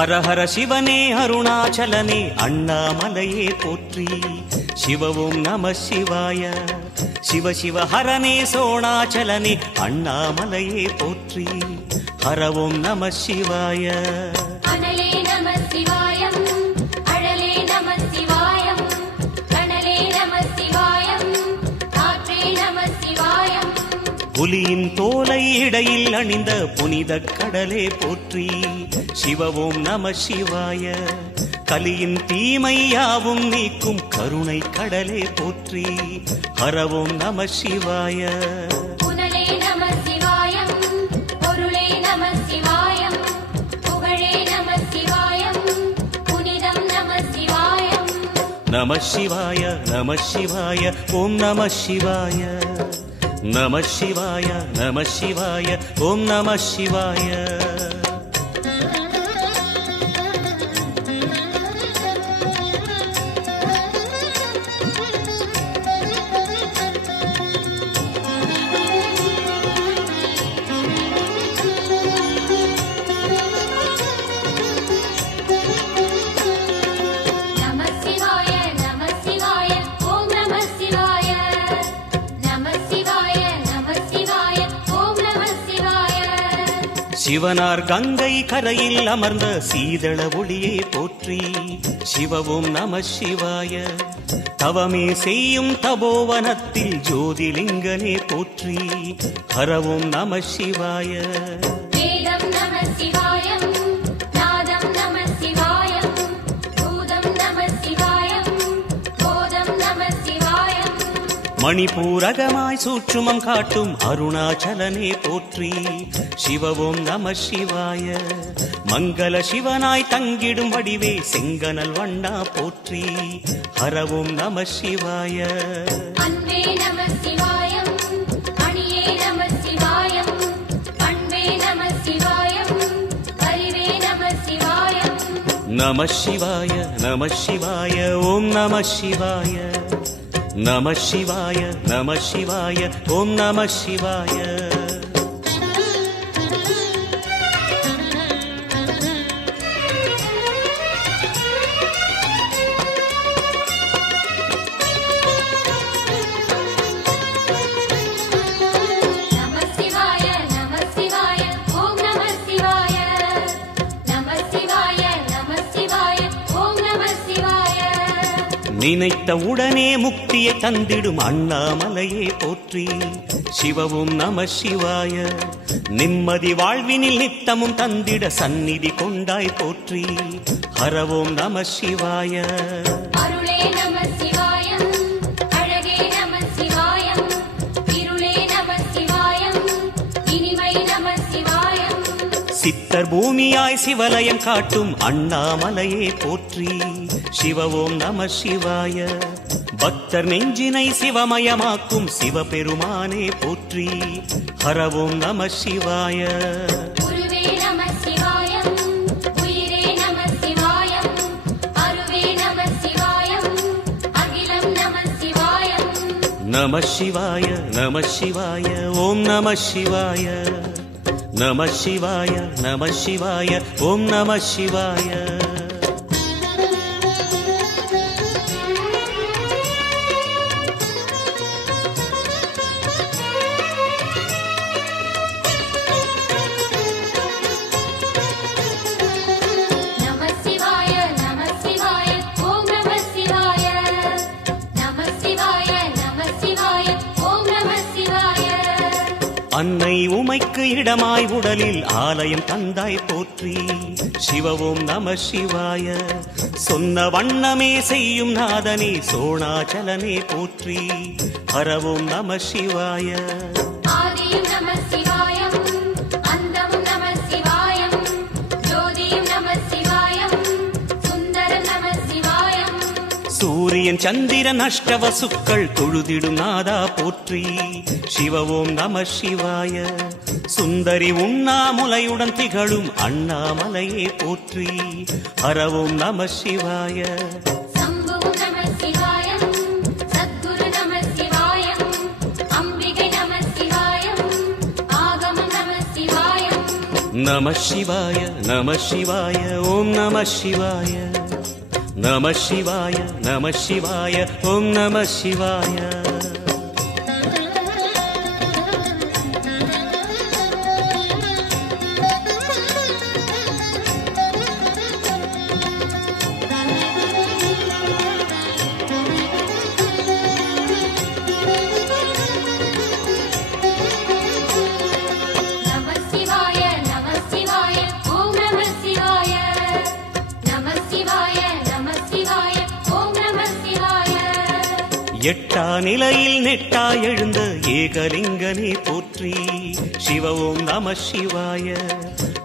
ஹர ஹர சிவனே அருணாச்சலனே அண்ணாமலையே போற்றி. சிவ ஓம் நம சிவாய. சிவ சிவ ஹரனே சோணாச்சலனே அண்ணாமலையே போற்றி. ஹர ஓம் நம சிவாய. அனலே நம சிவாயம், அழலே நம சிவாயம், கனலே நம சிவாயம், காற்றே நம சிவாயம். புலியின் தோலை இடையில் அணிந்த புனித கடலே போற்றி. சிவ ஓம் நம சிவாய. கலியின் தீமையாவும் நீக்கும் கருணை கடலே போற்றி. ஹர ஓம் நம சிவாய. புனலே நம சிவாயம், பொருளே நம சிவாயம், புகழே நம சிவாயம், புனிதம் நம சிவாயம். நம சிவாய நம சிவாய ஓம் நம சிவாய. நம சிவாய நம சிவாய ஓம் நம சிவாய. சிவனார் கங்கை கரையில் அமர்ந்த சீதள ஒளியே போற்றி. சிவ ஓம் நம சிவாய. தவமே செய்யும் தபோவனத்தில் ஜோதிலிங்கனே போற்றி. ஹர ஓம் நம சிவாய. வேதம் நம சிவாயம், நாதம் நம சிவாயம், பூதம் நம சிவாயம், போதம் நம சிவாயம். மணிபூரகமாய் சூட்சுமம் காட்டும் அருணாச்சலனே போற்றி. சிவ ஓம் நம சிவாய. மங்கள சிவனாய் தங்கிடும் வடிவே செங்கனல் வண்ணா போற்றி. ஹர ஓம் நம சிவாய. அன்பே நம சிவாயம், அணியே நம சிவாயம், அன்பே நம சிவாயம், அறிவே நம சிவாயம். நம சிவாய நம சிவாய ஓம் நம சிவாய. நம சிவாய நம சிவாய ஓம் நம சிவாய. நினைத்த உடனே முக்தியை தந்திடும் அண்ணாமலையே போற்றி. சிவ ஓம் நம சிவாய. நிம்மதி வாழ்வினில் நித்தமும் தந்திட சந்நிதி கொண்டாய் போற்றி. ஹர ஓம் நம சிவாய. அருளே நம சிவாயம், அழகே நம சிவாயம், இருளே நம சிவாயம், இனிமை நம சிவாயம். சித்தர் பூமியாய் சிவலயம் காட்டும் அண்ணாமலையே போற்றி. சிவ ஓம் நம சிவாய. பக்தர் நெஞ்சினை சிவமயமாக்கும் சிவபெருமானே போற்றி. ஹர ஓம் நம சிவாய. குருவே நம சிவாயம், உயிரே நம சிவாயம், அருவே நம சிவாயம், அகிலம் நம சிவாயம். நம சிவாய நம சிவாய ஓம் நம சிவாய. நம சிவாய நம சிவாய ஓம் நம சிவாய. அன்னை உமைக்கு இடமாய் உடலில் ஆலயம் தந்தாய் போற்றி. சிவ ஓம் நம சிவாய. சொன்ன வண்ணமே செய்யும் நாதனே சோணாச்சலனே போற்றி. ஹர ஓம் நம சிவாய. ஆதியும் நம சிவாயம், அந்தமும் நம சிவாயம், ஜோதியும் நம சிவாயம், சுந்தரம் நம சிவாயம். சூரியன் சந்திரன் அஷ்டவசுக்கள் தொழுதிடும் நாதா போற்றி. சிவ ஓம் நம சிவாய. சுந்தரி உண்ணாமுலையுடன் திகழும் அண்ணாமலையே போற்றி. ஹர ஓம் நம சிவாய. சம்புவும் நம சிவாயம், சத்குரு நம சிவாயம், அம்பிகை நம சிவாயம், ஆகமம் நம சிவாயம். நம சிவாய நம சிவாய ஓம் நம சிவாய நம சிவாய நம சிவாய ஓம் நம சிவாய எட்டா நிலையில் நெட்டா எழுந்த ஏகலிங்கனே போற்றி சிவ ஓம் நம சிவாய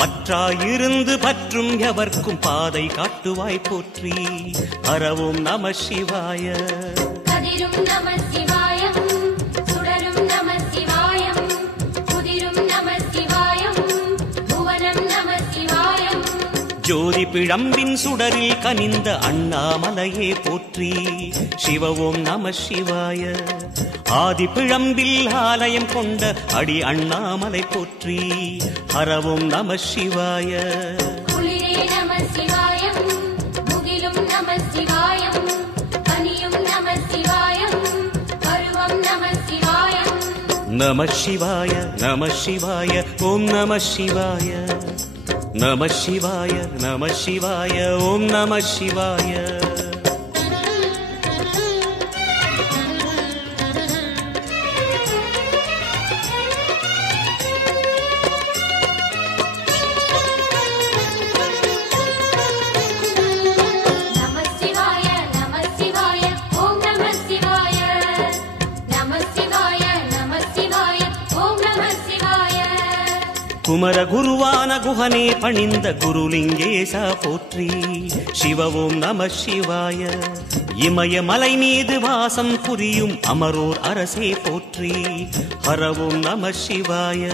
பற்றாயிருந்து பற்றும் எவர்க்கும் பாதை காட்டுவாய் போற்றி ஹர ஓம் நம சிவாய கதிரும் நம சிவாயம் சுடரும் நம சிவாயம் குதிரும் நம சிவாயம் புவனம் நம சிவாயம் ஜோதி பிழம்பின் சுடரில் கனிந்த அண்ணாமலையே போற்றி சிவ ஓம் நம சிவாய ஆதி பிழம்பில் ஆலயம் கொண்ட அடி அண்ணாமலை போற்றி ஹர ஓம் நம சிவாய குளிரே நம சிவாயம் முகிலும் நம சிவாயம் பனியும் நம சிவாயம் பருவம் நம சிவாயம் நம சிவாய நம சிவாய ஓம் நம சிவாய நம சிவாய நம சிவாய ஓம் நம சிவாய குமர குருவான குஹனே பணிந்த குருலிங்கேசா போற்றி சிவ ஓம் நம சிவாய இமயமலை மீது வாசம் புரியும் அமரோர் அரசே போற்றி ஹர ஓம் நம சிவாய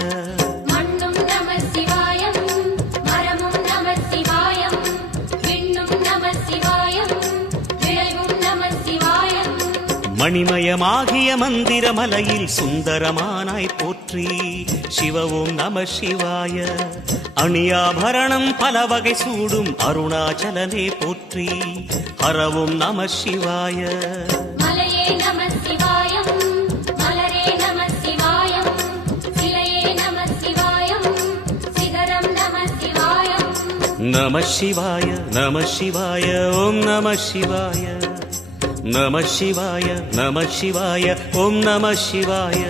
மண்ணும் நம சிவாயம் மரமும் நம சிவாயம் விண்ணும் நம சிவாயம் விளைவும் நம சிவாயம் மணிமயமாகிய மந்திரமலையில் சுந்தரமானாய் போற்றி சிவ ஓம் நம சிவாய அணியாபரணம் பல வகை சூடும் அருணாச்சலனே போற்றி ஹர ஓம் நம சிவாய மலையே நம சிவாயம் மலரே நம சிவாயம் சிலையே நம சிவாயம் சிகரம் நம சிவாயம் நம சிவாய நம சிவாய ஓம் நம சிவாய நம சிவாய நம சிவாய ஓம் நம சிவாய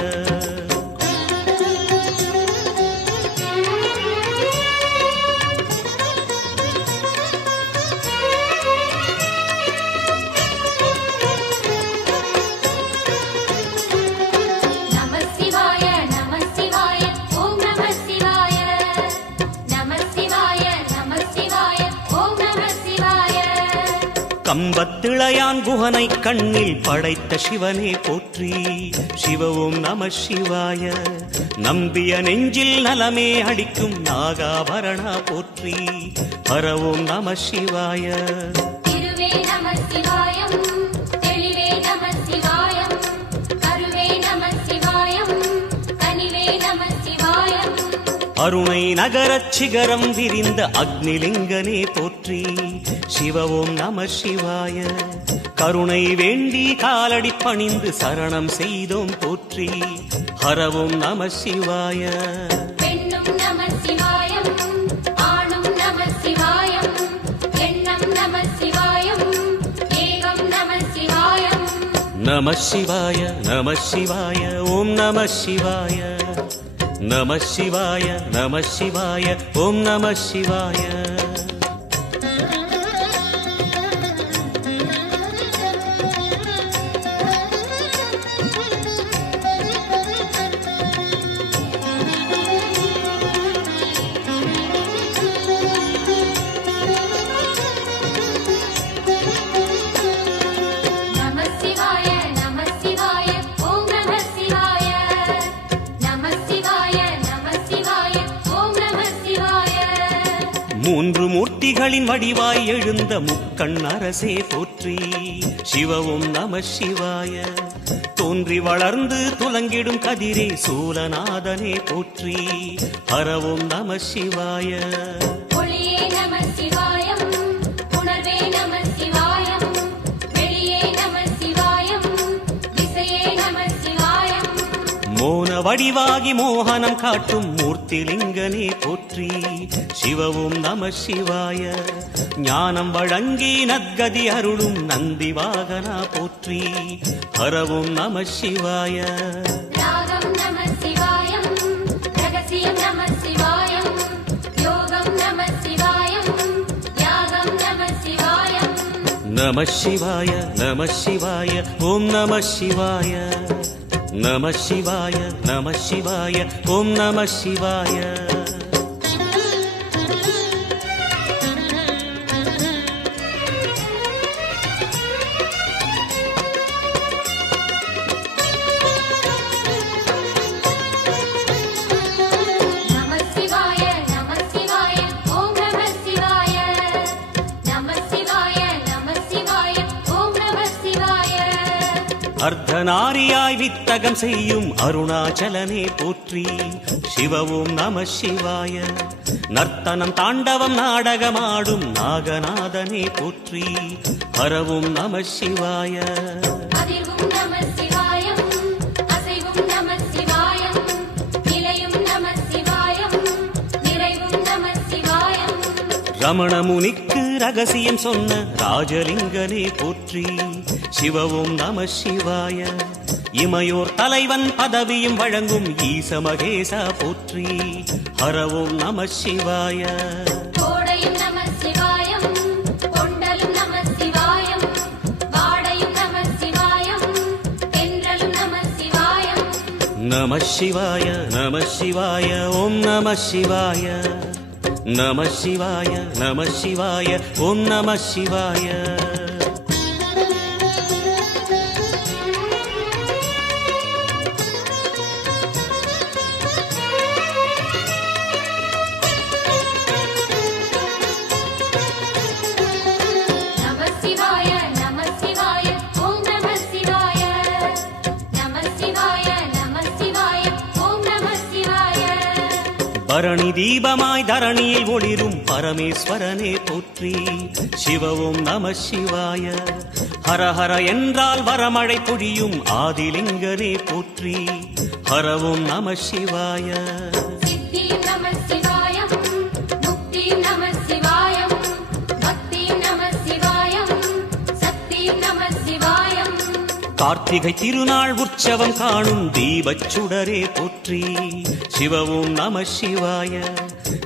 கம்பத்திளையான் குஹனை கண்ணில் படைத்த சிவனே போற்றி சிவ ஓம் நம சிவாய நம்பிய நெஞ்சில் நலமே அளிக்கும் நாகாபரணா போற்றி ஹர ஓம் நம சிவாய திருவே நம சிவாயம் தெளிவே நம சிவாயம் கருவே நம சிவாயம் கனிவே நம சிவாயம் அருணை நகரச் சிகரம் விரிந்த அக்னிலிங்கனே போற்றி சிவ ஓம் நம சிவாய கருணை வேண்டி காலடி பணிந்து சரணம் செய்தோம் போற்றி ஹர ஓம் நம சிவாய பெண்ணும் நம சிவாயம் ஆணும் நம சிவாயம் எண்ணம் நம சிவாயம் ஏகம் நம சிவாயம் நம சிவாய நம சிவாய ஓம் நம சிவாய நம சிவாய நம சிவாய ஓம் நம சிவாய மூன்று மூர்த்திகளின் வடிவாய் எழுந்த முக்கண் அரசே போற்றி சிவ ஓம் நம சிவாய தோன்றி வளர்ந்து துலங்கிடும் கதிரே சூலநாதனே போற்றி. ஹரவோம் நம சிவாய. ஒளியே நம சிவாயம், உணர்வே நம சிவாயம், வெளியே நம சிவாயம், திசையே நம சிவாயம். மோன வடிவாகி மோகனம் காட்டும் மூர்த்திலிங்கனே போற்றி. சிவவும் நம சிவாய. ஞானம் வழங்கி நற்கதி அருளும் நந்தி வாகனா போற்றி. ஹரவும் நம சிவாய. ராகம் நம சிவாயம், ரகசியம் நம சிவாயம், யோகம் நம சிவாயம், யாகம் நம சிவாயம். நம சிவாய நம சிவாய ஓம் நம சிவாய. நம சிவாய நம சிவாய ஓம் நம சிவாய. அர்த்தநாரியாய் வித்தகம் செய்யும் அருணாச்சலனே போற்றி. சிவவும் நம சிவாய. நர்த்தனம் தாண்டவம் நாடகமாடும் நாகநாதனே போற்றி. ஹரவும் நம சிவாய. அதிர்வும் நம சிவாயம், அசைவும் நம சிவாயம், நிலையும் நம சிவாயம், நிறைவும் நம சிவாயம். ரமண முனிக்கு ரகசியம் சொன்ன ராஜலிங்கனே போற்றி. சிவவும் நம சிவாய. இமையோர் தலைவன் பதவியும் வழங்கும் ஈச மகேசா போற்றி. ஹரவும் நம சிவாய. கோடையும் நம சிவாயம், கொண்டலும் நம சிவாயம், வாடையும் நம சிவாயம், தென்றலும் நம சிவாயம். நம சிவாய நம சிவாய ஓம் நம சிவாய. நம சிவாய நம சிவாய ஓம் நம சிவாய. பரணி தீபமாய் தரணியில் ஒளிரும் பரமேஸ்வரனே போற்றி. சிவவும் நம சிவாய. ஹரஹர என்றால் வரமழை பொழியும் ஆதிலிங்கனே போற்றி. ஹரவும் நம சிவாய. சித்தியும் நம சிவாயம், முக்தியும் நம சிவாயம், பக்தியும் நம சிவாயம், சக்தியும் நம சிவாயம். கார்த்திகை திருநாள் உற்சவம் காணும் தீபச்சுடரே போற்றி. சிவவும் நம சிவாய.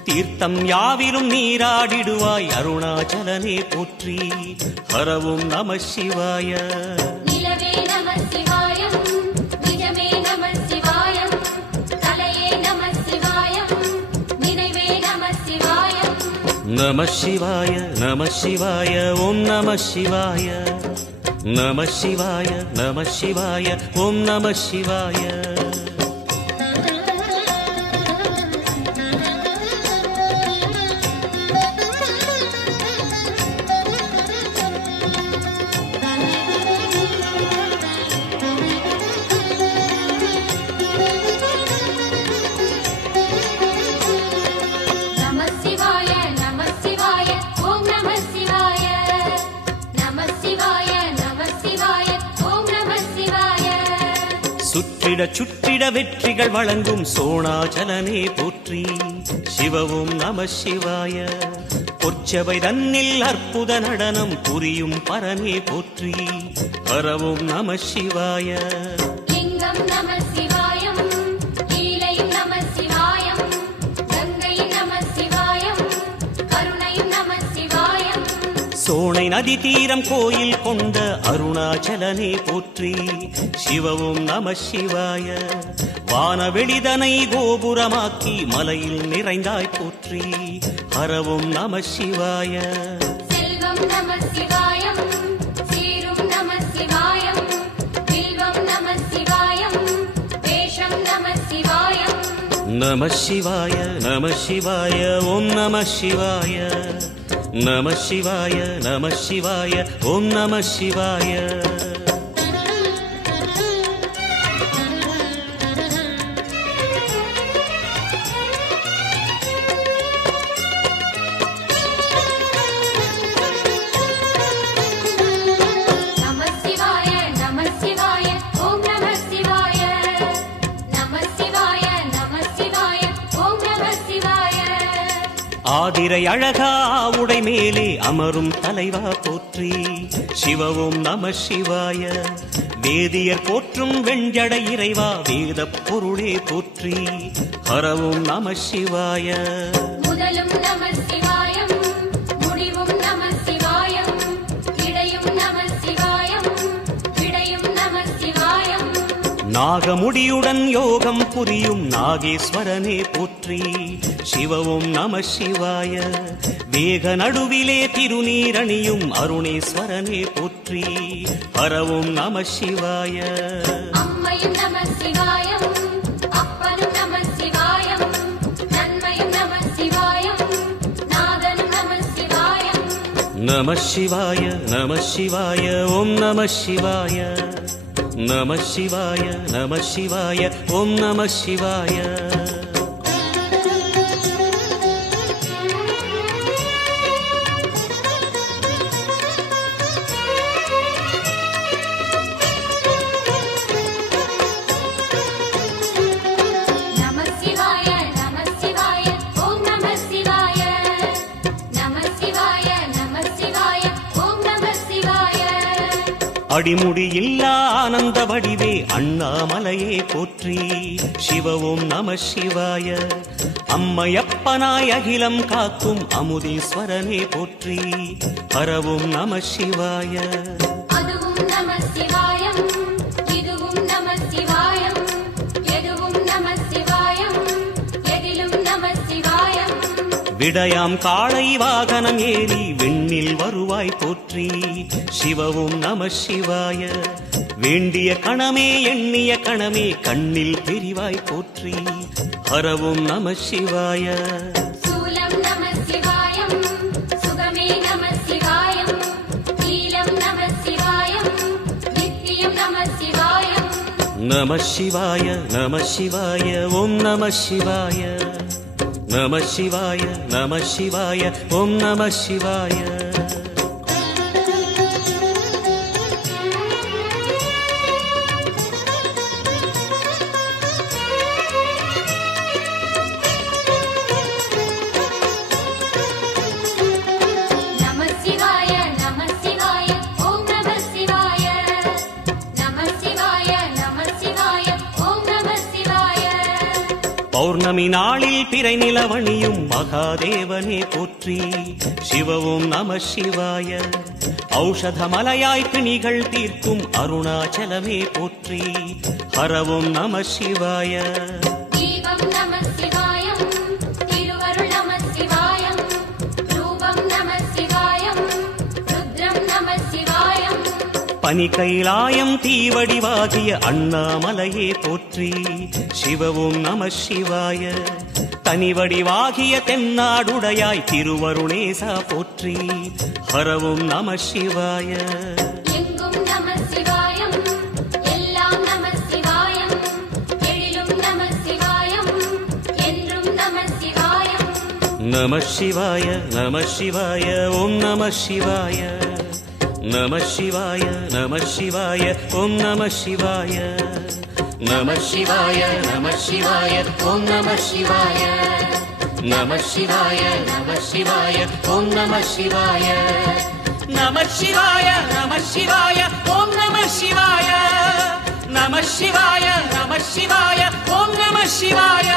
தீர்த்தம் யாவிலும் நீராடிடுவாய் அருணாச்சலனே போற்றி. ஹரவும் நம சிவாய. நிலவே நம சிவாயம், நிஜமே நம சிவாயம், கலையே நம சிவாயம், நினைவே நம சிவாயம். நம சிவாய நம சிவாய ஓம் நம சிவாய. நம சிவாய நம சிவாய ஓம் நம சிவாய. சுற்றிட சுற்றிட வெற்றிகள் வழங்கும் சோணாச்சலனே போற்றி. சிவவும் நம சிவாய. பொற்சபை தன்னில் அற்புத நடனம் புரியும் பரனே போற்றி. ஹரவும் நம சிவாய. லிங்கம் நம சிவாயம், லீலையும் நம சிவாயம், கங்கையும் நம சிவாயம், கருணையும் நம சிவாயம். சோனை நதி தீரம் கோயில் கொண்ட அருணாச்சலனே போற்றி. சிவவும் நம சிவாய. வானவெளிதனை கோபுரமாக்கி மலையில் நிறைந்தாய் போற்றி. ஹரவும் நம சிவாய. செல்வம் நம சிவாயம், சீரும் நம சிவாயம், வில்வம் நம சிவாயம், வேஷம் நம சிவாயம். நம சிவாய நம சிவாய ஓம் நம சிவாய. நம சிவாய நம சிவாய ஓம் நம சிவாய. ஆதிரை அழகா உடை மேலே அமரும் தலைவா போற்றி. சிவவும் நம சிவாய. வேதியர் போற்றும் வெஞ்சடை இறைவா வேதப் பொருளே போற்றி. ஹரவும் நம சிவாய. முதலும் நம சிவாயம், முடிவும் நம சிவாயம், இடையும் நம சிவாயம், விடையும் நம சிவாயம். நாகமுடியுடன் யோகம் புரியும் நாகேஸ்வரனே போற்றி. சிவவும் நம சிவாய. வேக நடுவிலே திருநீரணியும் அருணேஸ்வரனே போற்றி. ஹரவும் நம சிவாய. அம்மையும் நம சிவாயம், அப்பனும் நம சிவாயம், நன்மையும் நம சிவாயம், நாதனும் நம சிவாயம். நம சிவாய நம சிவாய ஓம் நம சிவாய. நம சிவாய நம சிவாய ஓம் நம சிவாய. நம சிவாய நம சிவாய ஓம் நம சிவாய. நம சிவாய நம சிவாய ஓம் நம சிவாய. அடிமுடி இல்லா ஆனந்த வடிவே அண்ணாமலையே போற்றி. சிவவும் நம சிவாய. அம்மையப்பனாய் அகிலம் காக்கும் அமுதீஸ்வரனே போற்றி. ஹரவும் நம சிவாய. அதுவும் நம சிவாயம், இதுவும் நம சிவாயம், எதுவும் நம சிவாயம், எதிலும் நம சிவாயம். விடயாம் காளை வாகனம் ஏறி விண்ணில் வருவாய் போற்றி. சிவவும் நம சிவாய. வேண்டிய கணமே எண்ணிய கணமே கண்ணில் தெரிவாய் போற்றி. ஹரவும் நம சிவாய. சூலம் நம சிவாயம், சுகமே நம சிவாயம், நீலம் நம சிவாயம், நித்தியம் நம சிவாயம். நம சிவாய நம சிவாய ஓம் நம சிவாய. நம சிவாய நம சிவாய ஓம் நம சிவாய. நம சிவாய நம சிவாய ஓம் நம சிவாய. நம சிவாய நம சிவாய ஓம் நம சிவாய. பௌர்ணமி நாளில் பிறை நிலவணியும் மகாதேவனே போற்றி. சிவவும் நம சிவாய. ஔஷதமலையாய் பிணிகள் தீர்க்கும் அருணாச்சலமே போற்றி. ஹரவும் நம சிவாய. தீபம் நம சிவாயம், திருவருள் நம சிவாயம், ரூபம் நம சிவாயம், ருத்ரம் நம சிவாயம். பனி கைலாயம் தீவடிவாகிய அண்ணாமலையே போற்றி. சிவவும் நம சிவாய. தனிவடிவாகிய தென்னாடுடையாய் திருவருணேசா போற்றி. ஹரவும் நம சிவாய. எங்கும் நம சிவாயம், எல்லாம் நம சிவாயம், எழிலும் நம சிவாயம், என்றும் நம சிவாயம். நம சிவாய நம சிவாய ஓம் நம சிவாய. நம சிவாய நம சிவாய ஓம் நம சிவாய. நம சிவாய நம சிவாய ஓம் நம சிவாய. நம சிவாய நம சிவாய ஓம் நம சிவாய. நம சிவாய நம சிவாய ஓம் நம சிவாய. நம சிவாய நம சிவாய ஓம் நம சிவாய.